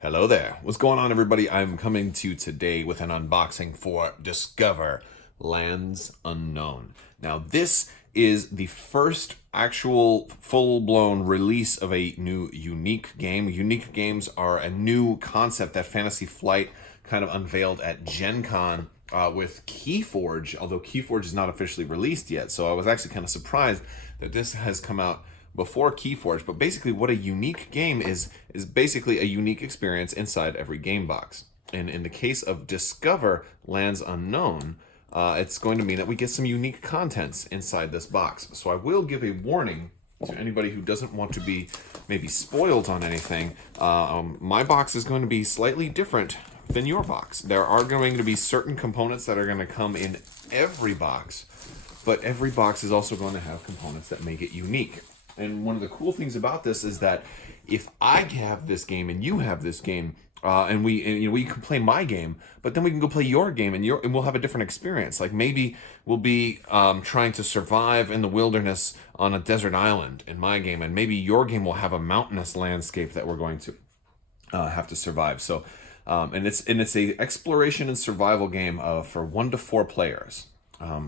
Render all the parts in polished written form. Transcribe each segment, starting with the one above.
Hello there. What's going on, everybody? I'm coming to you today with an unboxing for Discover Lands Unknown. Now, this is the first actual full-blown release of a new unique game. Unique games are a new concept that Fantasy Flight kind of unveiled at Gen Con with Keyforge, although Keyforge is not officially released yet. So I was actually kind of surprised that this has come out before Keyforge. But basically what a unique game is basically a unique experience inside every game box. And in the case of Discover Lands Unknown, it's going to mean that we get some unique contents inside this box. So I will give a warning to anybody who doesn't want to be maybe spoiled on anything. My box is going to be slightly different than your box. There are going to be certain components that are going to come in every box, but every box is also going to have components that make it unique. And one of the cool things about this is that if I have this game and you have this game, and we can play my game, but then we can go play your game, and we'll have a different experience. Like maybe we'll be trying to survive in the wilderness on a desert island in my game, and maybe your game will have a mountainous landscape that we're going to have to survive. So, and it's a exploration and survival game for 1 to 4 players.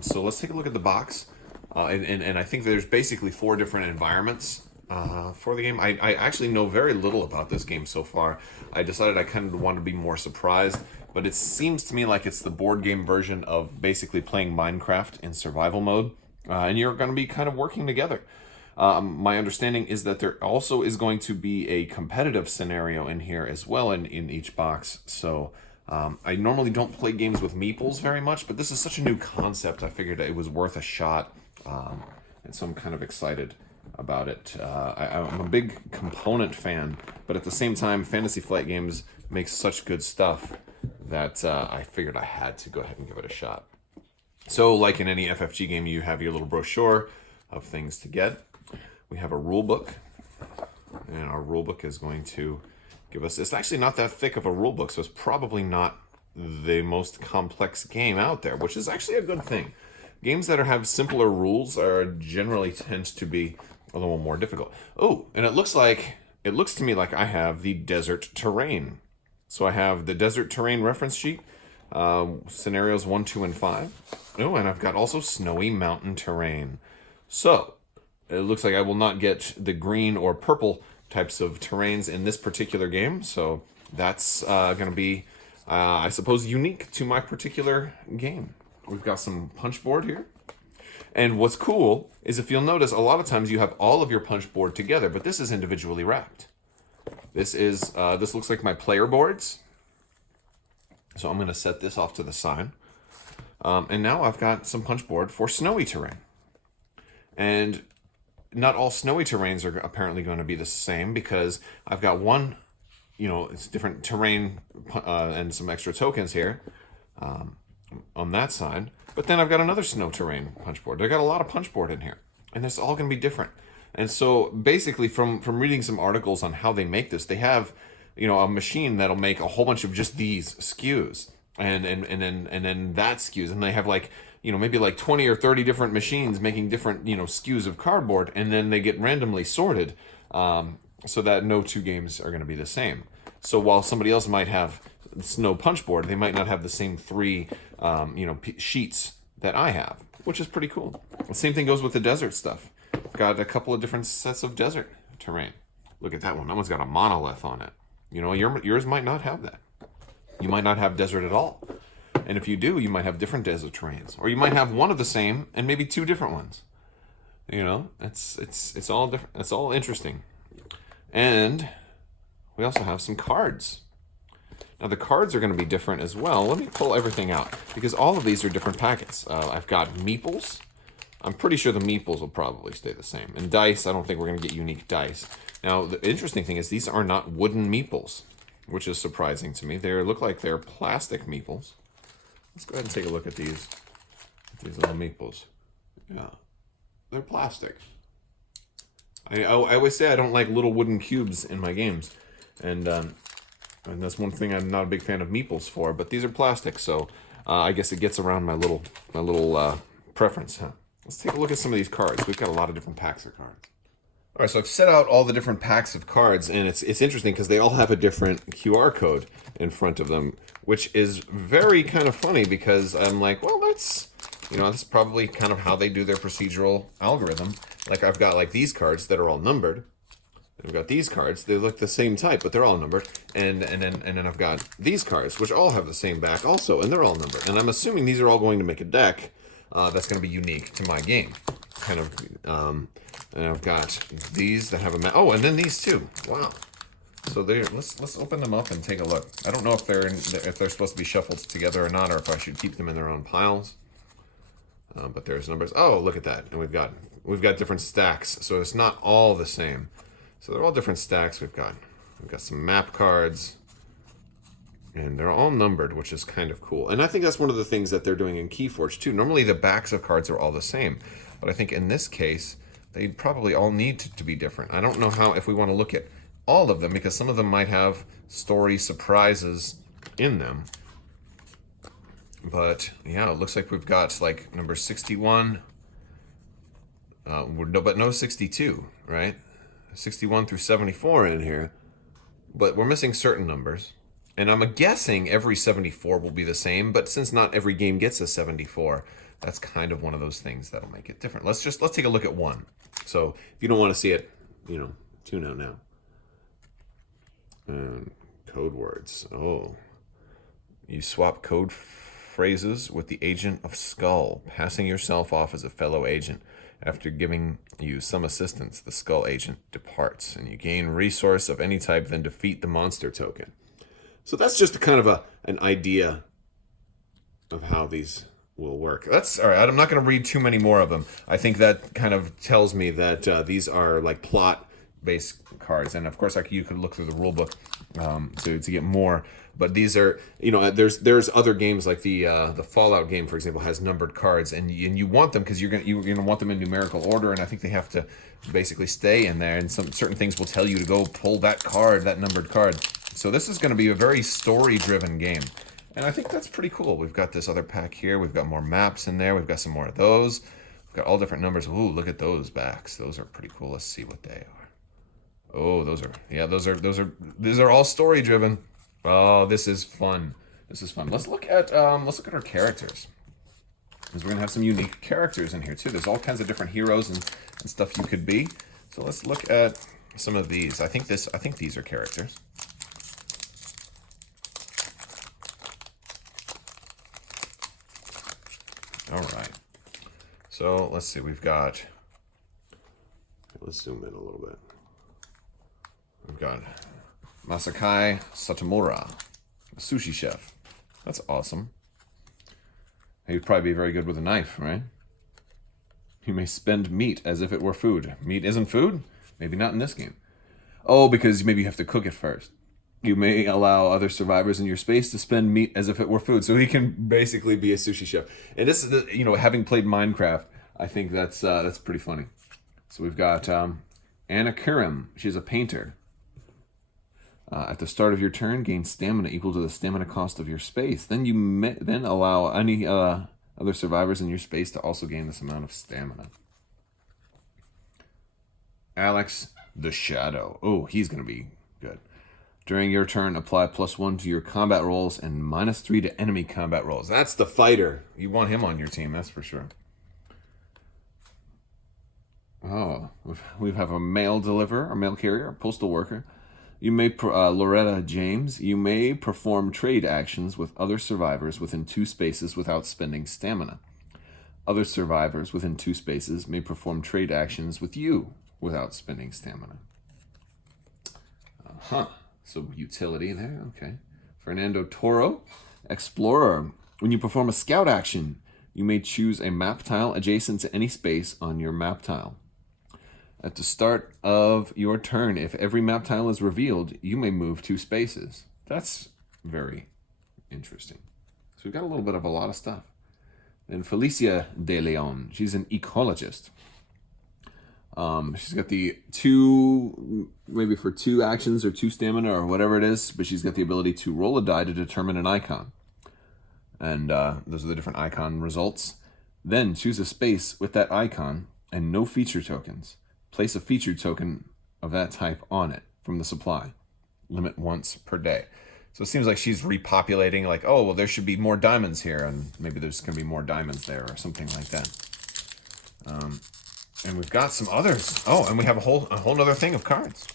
So let's take a look at the box. And I think there's basically 4 different environments for the game. I actually know very little about this game so far. I decided I kind of want to be more surprised, but it seems to me like it's the board game version of basically playing Minecraft in survival mode, and you're going to be kind of working together. My understanding is that there also is going to be a competitive scenario in here as well in each box. So I normally don't play games with meeples very much, but this is such a new concept, I figured it was worth a shot. And so I'm kind of excited about it. I'm a big component fan, but at the same time, Fantasy Flight Games makes such good stuff that I figured I had to go ahead and give it a shot. So like in any FFG game, you have your little brochure of things to get. We have a rule book, and our rule book is going to give us, it's actually not that thick of a rule book, so it's probably not the most complex game out there, which is actually a good thing. Games that have simpler rules are generally tend to be a little more difficult. Oh, and it looks to me like I have the desert terrain. So I have the desert terrain reference sheet, scenarios 1, 2, and 5. Oh, and I've got also snowy mountain terrain. So it looks like I will not get the green or purple types of terrains in this particular game. So that's going to be, I suppose, unique to my particular game. We've got some punch board here. And what's cool is if you'll notice, a lot of times you have all of your punch board together, but this is individually wrapped. This looks like my player boards. So I'm going to set this off to the side. And now I've got some punch board for snowy terrain. And not all snowy terrains are apparently going to be the same, because I've got one, it's different terrain and some extra tokens here. On that side, but then I've got another snow terrain punch board. I've got a lot of punch board in here, and it's all going to be different. And so basically from reading some articles on how they make this, they have a machine that'll make a whole bunch of just these SKUs, and then that SKUs, and they have maybe 20 or 30 different machines making different SKUs of cardboard, and then they get randomly sorted so that no 2 games are going to be the same. So while somebody else might have snow punch board, they might not have the same 3 sheets that I have, which is pretty cool. The same thing goes with the desert stuff. Got a couple of different sets of desert terrain. Look at that one. That one's got a monolith on it. Yours might not have that. You might not have desert at all. And if you do, you might have different desert terrains, or you might have one of the same and maybe 2 different ones. It's all different. It's all interesting. And we also have some cards. Now the cards are going to be different as well. Let me pull everything out, because all of these are different packets. I've got meeples. I'm pretty sure the meeples will probably stay the same. And dice, I don't think we're going to get unique dice. Now the interesting thing is these are not wooden meeples, which is surprising to me. They look like they're plastic meeples. Let's go ahead and take a look at these little meeples. Yeah, they're plastic. I always say I don't like little wooden cubes in my games, and that's one thing I'm not a big fan of meeples for. But these are plastic, so I guess it gets around my little preference. Huh? Let's take a look at some of these cards. We've got a lot of different packs of cards. All right, so I've set out all the different packs of cards, and it's interesting because they all have a different QR code in front of them, which is very kind of funny because I'm like, well, that's probably kind of how they do their procedural algorithm. Like I've got like these cards that are all numbered. I've got these cards. They look the same type, but they're all numbered. And then I've got these cards, which all have the same back also, and they're all numbered. And I'm assuming these are all going to make a deck that's going to be unique to my game. Kind of. And I've got these that have a oh, and then these too. Wow. So let's open them up and take a look. I don't know if they're supposed to be shuffled together or not, or if I should keep them in their own piles. But there's numbers. Oh, look at that. And we've got different stacks, so it's not all the same. So they're all different stacks. We've got some map cards, and they're all numbered, which is kind of cool. And I think that's one of the things that they're doing in Keyforge too. Normally the backs of cards are all the same, but I think in this case they probably all need to be different. I don't know how, if we want to look at all of them, because some of them might have story surprises in them. But yeah, it looks like we've got like number 61, but no 62, right? 61 through 74 in here, but we're missing certain numbers. And I'm guessing every 74 will be the same, but since not every game gets a 74, that's kind of one of those things that'll make it different. Let's take a look at one. So if you don't want to see it, tune out now. And code words. Oh, you swap code phrases with the agent of Skull, passing yourself off as a fellow agent. After giving you some assistance, the Skull agent departs, and you gain resource of any type, then defeat the monster token. So that's just kind of an idea of how these will work. That's all right. I'm not going to read too many more of them. I think that kind of tells me that these are like plot-based cards, and of course, you could look through the rule book to get more. But these are, there's other games like the Fallout game, for example, has numbered cards, and you want them because you're gonna want them in numerical order, and I think they have to basically stay in there. And some certain things will tell you to go pull that card, that numbered card. So this is going to be a very story-driven game, and I think that's pretty cool. We've got this other pack here. We've got more maps in there. We've got some more of those. We've got all different numbers. Ooh, look at those backs. Those are pretty cool. Let's see what they are. Oh, those are all story-driven. Oh, this is fun. This is fun. Let's look at our characters, because we're gonna have some unique characters in here too. There's all kinds of different heroes and stuff you could be. So let's look at some of these. I think these are characters. All right. So let's see. Let's zoom in a little bit. We've got Masakai Satomura, a sushi chef. That's awesome. He'd probably be very good with a knife, right? You may spend meat as if it were food. Meat isn't food? Maybe not in this game. Oh, because maybe you have to cook it first. You may allow other survivors in your space to spend meat as if it were food. So he can basically be a sushi chef. And this is, having played Minecraft, I think that's pretty funny. So we've got Anna Kurim. She's a painter. At the start of your turn, gain stamina equal to the stamina cost of your space. Then you then allow any other survivors in your space to also gain this amount of stamina. Alex the Shadow. Oh, he's going to be good. During your turn, apply +1 to your combat rolls and -3 to enemy combat rolls. That's the fighter. You want him on your team, that's for sure. Oh, we have a mail deliverer, a mail carrier, a postal worker. You may, Loretta James, you may perform trade actions with other survivors within 2 spaces without spending stamina. Other survivors within 2 spaces may perform trade actions with you without spending stamina. So utility there, okay. Fernando Toro, Explorer. When you perform a scout action, you may choose a map tile adjacent to any space on your map tile. At the start of your turn, if every map tile is revealed, you may move 2 spaces. That's very interesting. So we've got a little bit of a lot of stuff. Then Felicia De Leon, she's an ecologist. She's got the 2, maybe for 2 actions or 2 stamina or whatever it is, but she's got the ability to roll a die to determine an icon. And those are the different icon results. Then choose a space with that icon and no feature tokens. place a feature token of that type on it from the supply. Limit once per day. So it seems like she's repopulating, like, oh, well, there should be more diamonds here, and maybe there's going to be more diamonds there or something like that. And we've got some others. Oh, and we have a whole other thing of cards.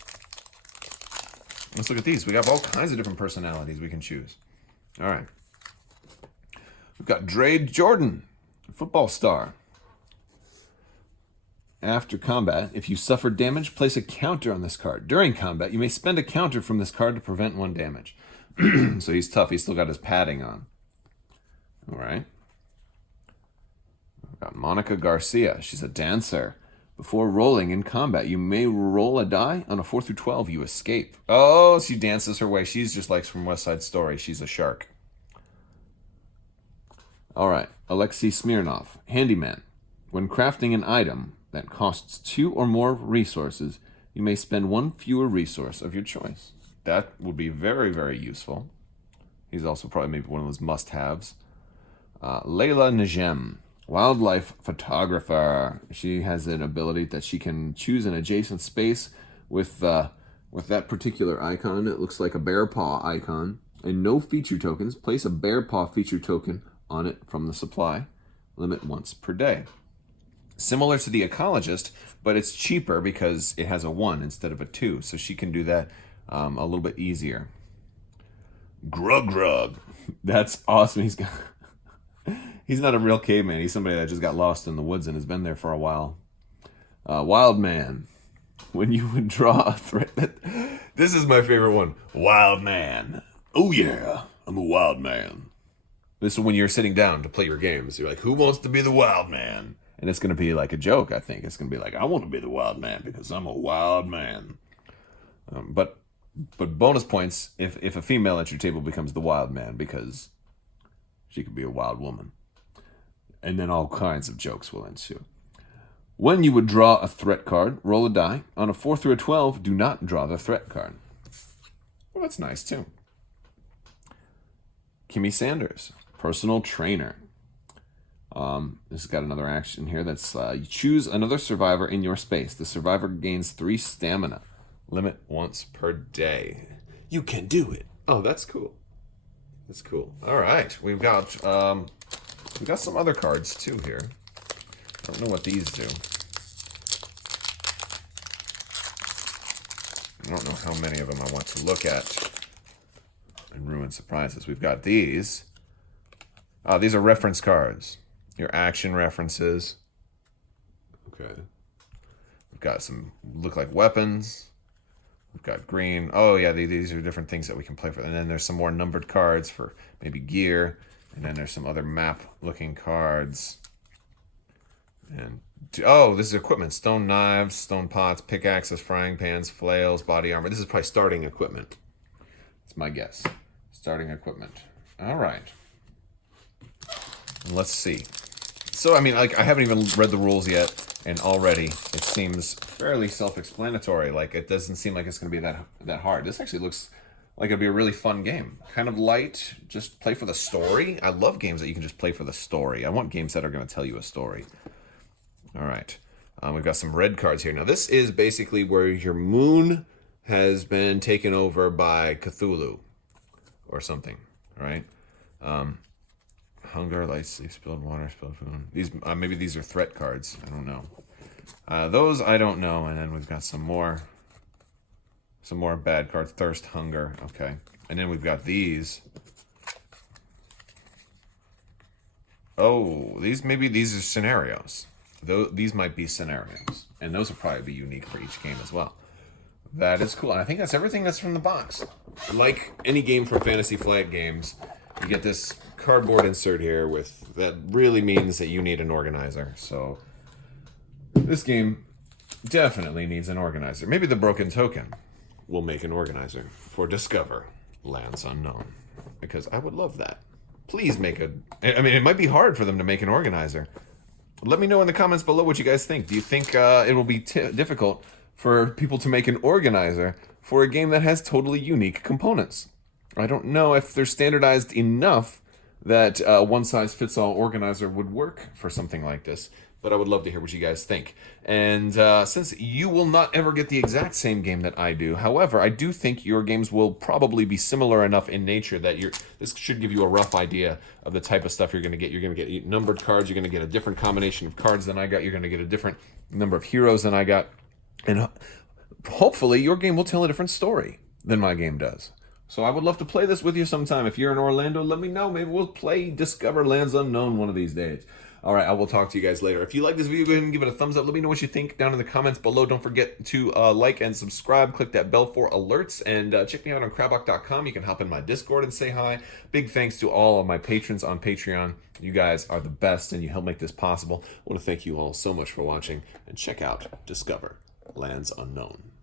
Let's look at these. We have all kinds of different personalities we can choose. All right. We've got Dre Jordan, football star. After combat, if you suffer damage, place a counter on this card. During combat, you may spend a counter from this card to prevent 1 damage. So he's tough. He's still got his padding on. All right. We've got Monica Garcia. She's a dancer. Before rolling in combat, you may roll a die. On a 4 through 12, you escape. Oh, she dances her way. She's just like from West Side Story. She's a shark. All right. Alexei Smirnov, handyman. When crafting an item that costs 2 or more resources, you may spend 1 fewer resource of your choice. That would be very, very useful. He's also probably maybe one of those must-haves. Layla Najem, wildlife photographer. She has an ability that she can choose an adjacent space with that particular icon. It looks like a bear paw icon. And no feature tokens. Place a bear paw feature token on it from the supply. Limit once per day. Similar to the ecologist, but it's cheaper because it has a 1 instead of a 2. So she can do that a little bit easier. Grug. That's awesome. He's not a real caveman. He's somebody that just got lost in the woods and has been there for a while. Wild man. When you would draw a threat. This is my favorite one. Wild man. Oh yeah, I'm a wild man. This is when you're sitting down to play your games. You're like, who wants to be the wild man? And it's going to be like a joke, I think. It's going to be like, I want to be the wild man because I'm a wild man. But bonus points if a female at your table becomes the wild man because she could be a wild woman. And then all kinds of jokes will ensue. When you would draw a threat card, roll a die. On a 4 through a 12, do not draw the threat card. Well, that's nice, too. Kimmy Sanders, personal trainer. This has got another action here. That's you choose another survivor in your space. The survivor gains 3 stamina. Limit once per day. You can do it. Oh, that's cool. That's cool. All right, we've got some other cards too here. I don't know what these do. I don't know how many of them I want to look at and ruin surprises. We've got these. These are reference cards. Your action references. Okay. We've got some look like weapons. We've got green. Oh, yeah, these are different things that we can play for. And then there's some more numbered cards for maybe gear. And then there's some other map-looking cards. And this is equipment. Stone knives, stone pots, pickaxes, frying pans, flails, body armor. This is probably starting equipment. That's my guess. Starting equipment. All right. Let's see. So, I mean, like, I haven't even read the rules yet, and already it seems fairly self-explanatory. Like, it doesn't seem like it's going to be that hard. This actually looks like it'd be a really fun game. Kind of light, just play for the story. I love games that you can just play for the story. I want games that are going to tell you a story. All right. We've got some red cards here. Now, this is basically where your moon has been taken over by Cthulhu or something, right? Hunger, light, sleep, spilled water, spilled food. These maybe these are threat cards. I don't know. Those I don't know. And then we've got some more bad cards. Thirst, hunger. Okay. And then we've got these. Oh, these are scenarios. These might be scenarios, and those will probably be unique for each game as well. That is cool. And I think that's everything that's from the box. Like any game from Fantasy Flight Games, you get this cardboard insert here that really means that you need an organizer. So this game definitely needs an organizer. Maybe the broken token will make an organizer for Discover Lands Unknown, because I would love that. Please make I mean, it might be hard for them to make an organizer. Let me know in the comments below what you guys think. Do you think it will be difficult for people to make an organizer for a game that has totally unique components? I don't know if they're standardized enough that one-size-fits-all organizer would work for something like this. but I would love to hear what you guys think. And since you will not ever get the exact same game that I do, however, I do think your games will probably be similar enough in nature that this should give you a rough idea of the type of stuff you're going to get. You're going to get numbered cards. You're going to get a different combination of cards than I got. You're going to get a different number of heroes than I got. And hopefully your game will tell a different story than my game does. So I would love to play this with you sometime. If you're in Orlando, let me know. Maybe we'll play Discover Lands Unknown one of these days. All right, I will talk to you guys later. If you like this video, go ahead and give it a thumbs up. Let me know what you think down in the comments below. Don't forget to like and subscribe. Click that bell for alerts. And check me out on Crabbok.com. You can hop in my Discord and say hi. Big thanks to all of my patrons on Patreon. You guys are the best, and you help make this possible. I want to thank you all so much for watching. And check out Discover Lands Unknown.